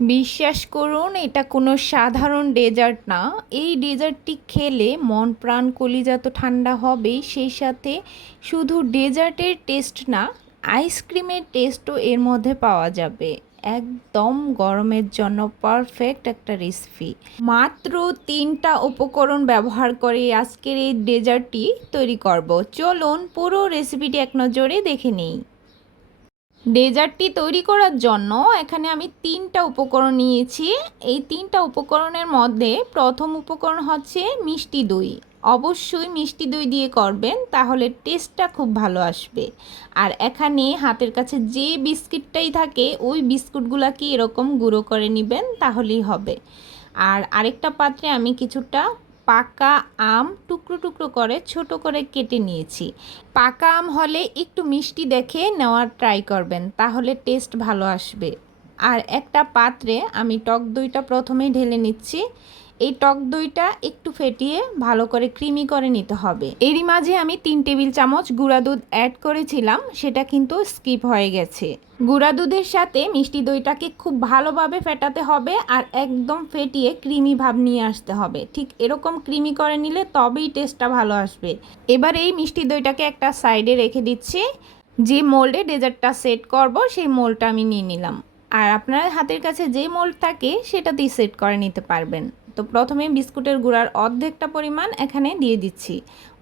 বিশ্বাস করুন, এটা কোনো সাধারণ ডেজার্ট না। এই ডেজার্টটি খেলে মন প্রাণ কলিজা তো ঠান্ডা হবেই, সেই সাথে শুধু ডেজার্টের টেস্ট না, আইসক্রিমের টেস্টও এর মধ্যে পাওয়া যাবে। একদম গরমের জন্য পারফেক্ট একটা রেসিপি। মাত্র 3টা উপকরণ ব্যবহার করে আজকের এই ডেজার্টটি তৈরি করব। চলুন পুরো রেসিপিটি এক নজরে দেখে নিই। ডেজার্টটি তৈরি করার জন্য এখানে আমি 3টা উপকরণ নিয়েছি। এই 3টা উপকরণের মধ্যে প্রথম উপকরণ হচ্ছে মিষ্টি দই। অবশ্যই মিষ্টি দই দিয়ে করবেন, তাহলে টেস্টটা খুব ভালো আসবে। আর এখানে হাতের কাছে যে বিস্কিটটাই থাকে ওই বিস্কুটগুলোকে এরকম গুঁড়ো করে নেবেন, তাহলেই হবে। আর আরেকটা পাত্রে আমি কিছুটা পাকা আম টুকরো টুকরো করে ছোট করে কেটে নিয়েছি। পাকা আম হলে একটু মিষ্টি দেখে নেওয়ার ট্রাই করবেন, তাহলে টেস্ট ভালো আসবে। আর একটা পাত্রে আমি টক দইটা প্রথমেই ঢেলে নিচ্ছি। এই টক দইটা একটু ফেটিয়ে ভালো করে ক্রিমি করে নিতে হবে। এরই মাঝে আমি 3 টেবিল চামচ গুঁড়া দুধ অ্যাড করেছিলাম, সেটা কিন্তু স্কিপ হয়ে গেছে। গুঁড়া দুধের সাথে মিষ্টি দইটাকে খুব ভালোভাবে ফেটাতে হবে আর একদম ফেটিয়ে ক্রিমি ভাব নিয়ে আসতে হবে। ঠিক এরকম ক্রিমি করে নিলে তবেই টেস্টটা ভালো আসবে। এবার এই মিষ্টি দইটাকে একটা সাইডে রেখে দিচ্ছি। যে মোল্ডে ডেজার্টটা সেট করব সেই মোল্ডটা আমি নিয়ে নিলাম। আর আপনার হাতের কাছে যে মোল্ড থাকে সেটাতেই সেট করে নিতে পারবেন। তো প্রথমে বিস্কুটের গুঁড়ার অর্ধেকটা পরিমাণ এখানে দিয়ে দিচ্ছি।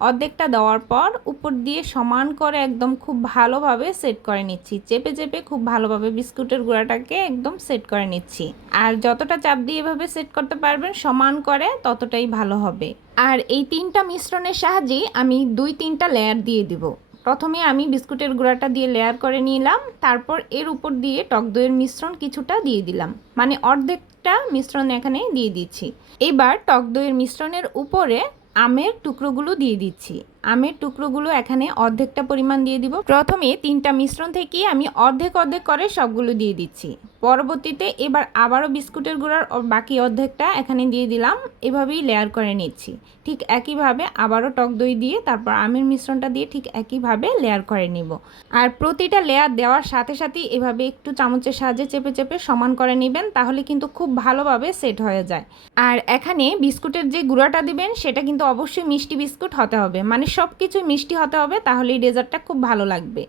অর্ধেকটা দেওয়ার পর উপর দিয়ে সমান করে একদম খুব ভালোভাবে সেট করে নিচ্ছি। চেপে চেপে খুব ভালোভাবে বিস্কুটের গুঁড়াটাকে একদম সেট করে নিচ্ছি। আর যতটা চাপ দিয়ে এভাবে সেট করতে পারবেন সমান করে, ততটাই ভালো হবে। আর এই 3টা মিশ্রণের সাহায্যে আমি 2-3টা লেয়ার দিয়ে দিব। প্রথমে আমি বিস্কুটের গুঁড়াটা দিয়ে লেয়ার করে নিলাম, তারপর এর উপর দিয়ে টক দইয়ের মিশ্রণ কিছুটা দিয়ে দিলাম, মানে অর্ধেকটা মিশ্রণ এখানে দিয়ে দিচ্ছি। এবার টক দইয়ের মিশ্রণের উপরে আমের টুকরোগুলো দিয়ে দিচ্ছি। আমের টুকরোগুলো এখানে অর্ধেকটা পরিমাণ দিয়ে দিব। প্রথমে 3টা মিশ্রণ থেকে আমি অর্ধেক অর্ধেক করে সবগুলো দিয়ে দিচ্ছি। পরবর্তীতে এবার আবারও বিস্কুটের গুঁড়ার বাকি অর্ধেকটা এখানে দিয়ে দিলাম। এভাবেই লেয়ার করে নিচ্ছি। ঠিক একইভাবে আবারও টক দই দিয়ে তারপর আমের মিশ্রণটা দিয়ে ঠিক একইভাবে লেয়ার করে নিব। আর প্রতিটা লেয়ার দেওয়ার সাথে সাথেই এভাবে একটু চামচের সাহায্যে চেপে চেপে সমান করে নেবেন, তাহলে কিন্তু খুব ভালোভাবে সেট হয়ে যায়। আর এখানে বিস্কুটের যে গুঁড়াটা দিবেন সেটা কিন্তু অবশ্যই মিষ্টি বিস্কুট হতে হবে, মানে সব কিছুই মিষ্টি হতে হবে, তাহলে এই ডেজার্টটা খুব ভালো লাগবে।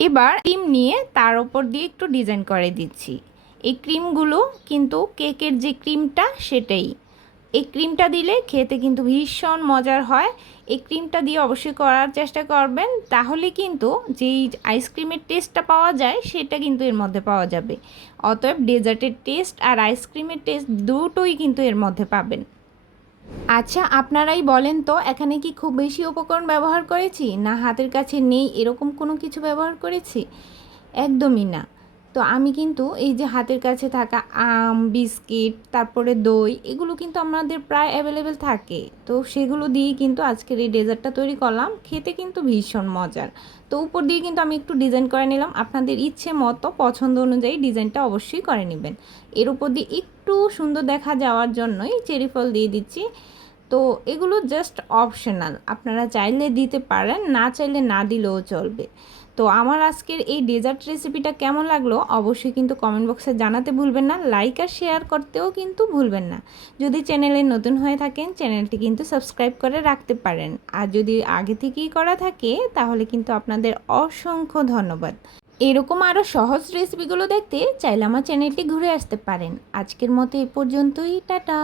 এবার ক্রিম নিয়ে তার উপর দিয়ে একটু ডিজাইন করে দিচ্ছি। এই ক্রিমগুলো কিন্তু কেকের যে ক্রিমটা সেটাই। এই ক্রিমটা দিলে খেতে কিন্তু ভীষণ মজার হয়। এই ক্রিমটা দিয়ে অবশ্যই করার চেষ্টা করবেন, তাহলে কিন্তু যেই আইসক্রিমের টেস্টটা পাওয়া যায় সেটা কিন্তু এর মধ্যে পাওয়া যাবে। অতএব ডেজার্টের টেস্ট আর আইসক্রিমের টেস্ট দুটোই কিন্তু এর মধ্যে পাবেন। আচ্ছা, আপনারাই বলেন তো, এখানে কি খুব বেশি উপকরণ ব্যবহার করেছি, না হাতের কাছে নেই এরকম কোনো কিছু ব্যবহার করেছি? একদমই না। তো আমি কিন্তু এই যে হাতের কাছে থাকা আম, বিস্কিট, তারপরে দই, এগুলো কিন্তু আমাদের প্রায় অ্যাভেলেবেল থাকে। তো সেগুলো দিয়েই কিন্তু আজকের এই ডেজার্টটা তৈরি করলাম। খেতে কিন্তু ভীষণ মজার। তো উপর দিয়ে কিন্তু আমি একটু ডিজাইন করে নিলাম। আপনাদের ইচ্ছে মতো পছন্দ অনুযায়ী ডিজাইনটা অবশ্যই করে নেবেন। এর উপর দিয়ে একটু সুন্দর দেখা যাওয়ার জন্যই চেরি ফল দিয়ে দিচ্ছি। তো এগুলো জাস্ট অপশনাল, আপনারা চাইলে দিতে পারেন, না চাইলে না দিলেও চলবে। তো আমার আজকের এই ডেজার্ট রেসিপিটা কেমন লাগলো অবশ্যই কিন্তু কমেন্ট বক্সে জানাতে ভুলবেন না। লাইক আর শেয়ার করতেও কিন্তু ভুলবেন না। যদি চ্যানেলে নতুন হয়ে থাকেন চ্যানেলটি কিন্তু সাবস্ক্রাইব করে রাখতে পারেন। আর যদি আগে থেকেই করা থাকে তাহলে কিন্তু আপনাদের অসংখ্য ধন্যবাদ। এরকম আরও সহজ রেসিপিগুলো দেখতে চাইলে আমার চ্যানেলটি ঘুরে আসতে পারেন। আজকের মতো এ পর্যন্তই, টাটা।